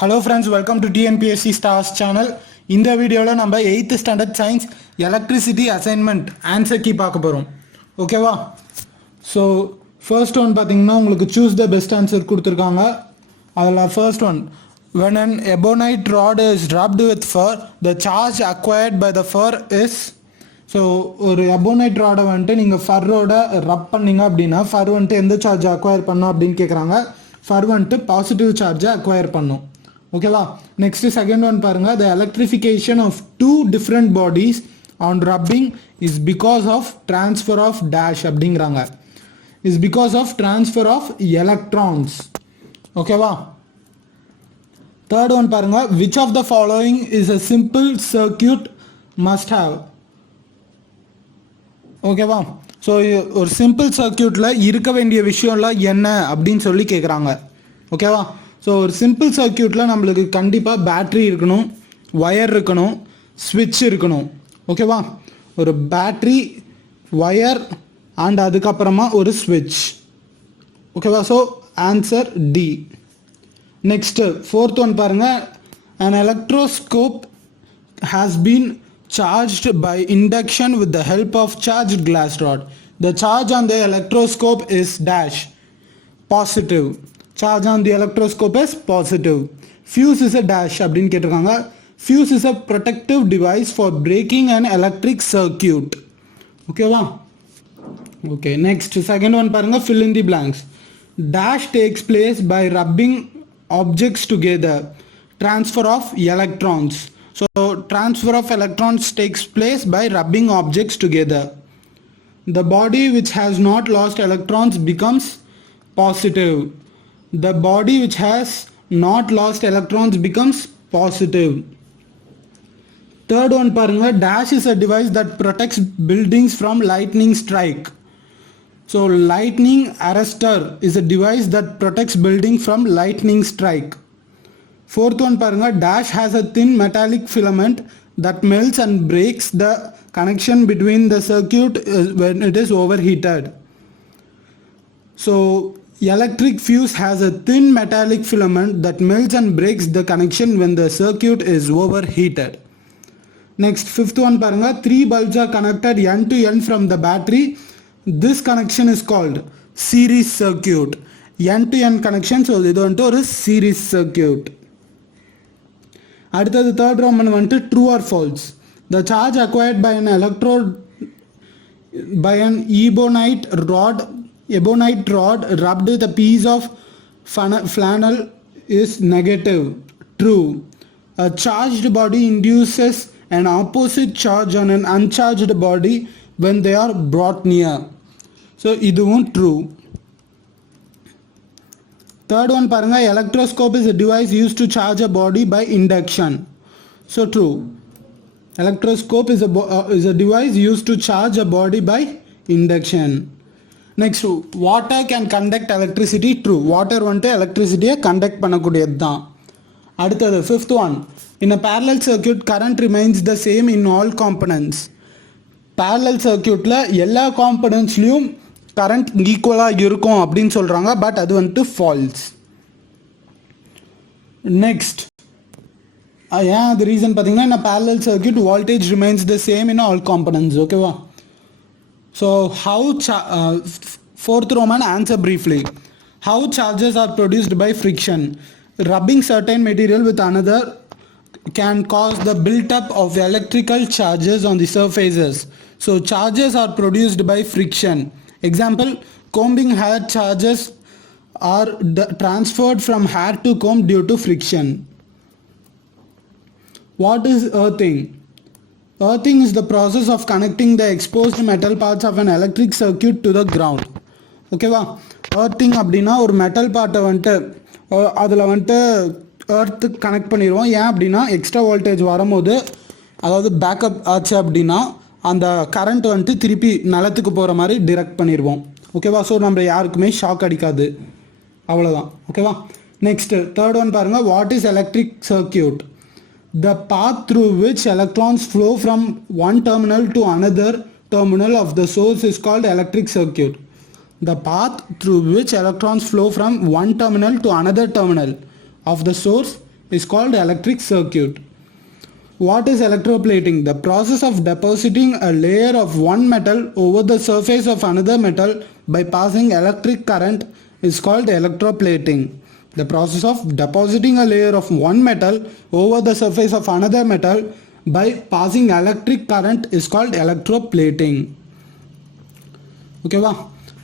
Hello friends, welcome to TNPSC Stars channel. இந்த வீடியோல நம்ம 8th standard science electricity assignment answer key பார்க்க போறோம். ஓகேவா? So first one பாத்தீங்கன்னா உங்களுக்கு choose the best answer கொடுத்திருக்காங்க. அதுல first one, when an ebonite rod is rubbed with fur, the charge acquired by the fur is. So ஒரு எபோனைட் ராடை வந்துட்டு நீங்கள் ஃபர்ரோட ரப் பண்ணிங்க அப்படின்னா ஃபர் வந்துட்டு எந்த சார்ஜை அக்வயர் பண்ணோம் அப்படின்னு கேட்குறாங்க. ஃபர் வந்துட்டு பாசிட்டிவ் சார்ஜை அக்வயர் பண்ணும். ஓகேவா? நெக்ஸ்ட்டு செகண்ட் ஒன் பாருங்கள். The electrification of two different bodies on rubbing is because of transfer of dash அப்படிங்கிறாங்க. Is because of transfer of electrons. ஓகேவா? தேர்ட் ஒன் பாருங்கள். Which of the following is a simple circuit must have. ஓகேவா? So ஒரு simple சர்க்கியூட்டில் இருக்க வேண்டிய விஷயம்லாம் என்ன அப்படின்னு சொல்லி கேட்குறாங்க. ஓகேவா? ஸோ ஒரு சிம்பிள் சர்க்கியூட்டில் நம்மளுக்கு கண்டிப்பாக பேட்ரி இருக்கணும், ஒயர் இருக்கணும், ஸ்விட்ச் இருக்கணும். ஓகேவா? ஒரு பேட்ரி, ஒயர் அண்ட் அதுக்கப்புறமா ஒரு ஸ்விட்ச். ஓகேவா? So answer D. Next fourth one பாருங்கள். an electroscope has been charged by induction with the help of charged glass rod. The charge on the electroscope is dash, positive. Charge on the electroscope is positive. Fuse is a dash அப்படின்னு கேட்டிருக்காங்க. Fuse is a protective device for breaking an electric circuit. ஓகேவா? Okay, next second one பாருங்க. fill in the blanks. Dash takes place by rubbing objects together. Transfer of electrons. So transfer of electrons takes place by rubbing objects together. The body which has not lost electrons becomes positive. The body which has not lost electrons becomes positive. Third one paranga. Dash is a device that protects buildings from lightning strike. So lightning arrestor is a device that protects building from lightning strike. Fourth one paranga. Dash has a thin metallic filament that melts and breaks the connection between the circuit when it is overheated. So electric fuse has a thin metallic filament that melts and breaks the connection when the circuit is overheated. Next, fifth one paranga. 3 bulbs are connected end to end from the battery. This connection is called series circuit. End to end connection. So இது வந்துட்டு ஒரு series circuit. அடுத்தது third roman வந்துட்டு true or false. The charge acquired by an electrode by an ebonite rod rubbed with a piece of flannel is negative. True. A charged body induces an opposite charge on an uncharged body when they are brought near. So இதுவும் true. Third one paranga. Electroscope is a device used to charge a body by induction. So true. Electroscope is a device used to charge a body by induction. Next, water can conduct electricity. True. Water வந்துட்டு electricity conduct பண்ணக்கூடியது தான். அடுத்தது fifth one. In a parallel circuit, current remains the same in all components. Parallel circuitல எல்லா componentsலயும் கரண்ட் ஈக்குவலாக இருக்கும் அப்படின்னு சொல்கிறாங்க. பட் அது வந்துட்டு ஃபால்ஸ். நெக்ஸ்ட், ஏன் அது ரீசன் பார்த்தீங்கன்னா in a parallel circuit voltage remains the same in all components. ஓகேவா? So fourth Roman, answer briefly. How charges are produced by friction. Rubbing certain material with another can cause the build-up of electrical charges on the surfaces. So charges are produced by friction. Example, combing hair charges are transferred from hair to comb due to friction. What is earthing? Earthing is the process of connecting the exposed metal parts of an electric circuit to the ground. ஓகேவா? earthing அப்படின்னா ஒரு மெட்டல் பார்ட்டை வந்துட்டு அதில் வந்துட்டு earth connect பண்ணிடுவோம். ஏன் அப்படின்னா எக்ஸ்ட்ரா வோல்டேஜ் வரும்போது, அதாவது பேக்கப் ஆச்சு அப்படின்னா அந்த கரண்ட் வந்துட்டு திருப்பி நிலத்துக்கு போகிற மாதிரி டிரெக்ட் பண்ணிடுவோம். ஓகேவா? ஸோ நம்ம யாருக்குமே ஷாக் அடிக்காது. அவ்வளோதான். ஓகேவா? நெக்ஸ்ட்டு தேர்ட் ஒன் பாருங்கள். What is electric circuit? The path through which electrons flow from one terminal to another terminal of the source is called electric circuit. The path through which electrons flow from one terminal to another terminal of the source is called electric circuit. What is electroplating? The process of depositing a layer of one metal over the surface of another metal by passing electric current is called electroplating. The process of depositing a layer of one metal over the surface of another metal by passing electric current is called electroplating. ஓகேவா?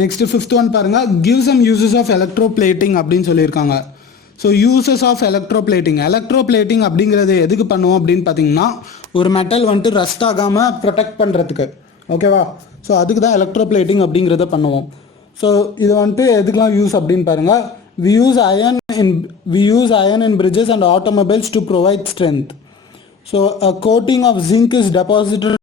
Next fifth one பாருங்க, give some uses of electroplating அப்படின்னு சொல்லியிருக்காங்க. So uses of electroplating. Electroplating அப்படிங்கிறது எதுக்கு பண்ணுவோம் அப்படின்னு பார்த்தீங்கன்னா, ஒரு மெட்டல் வந்துட்டு ரஸ்ட் ஆகாமல் ப்ரொடெக்ட் பண்ணுறதுக்கு. ஓகேவா? ஸோ அதுக்கு தான் எலக்ட்ரோப்ளேட்டிங் அப்படிங்கிறத பண்ணுவோம். ஸோ இது வந்துட்டு எதுக்கெலாம் யூஸ் அப்படின்னு பாருங்கள். we use iron in bridges and automobiles to provide strength. So a coating of zinc is deposited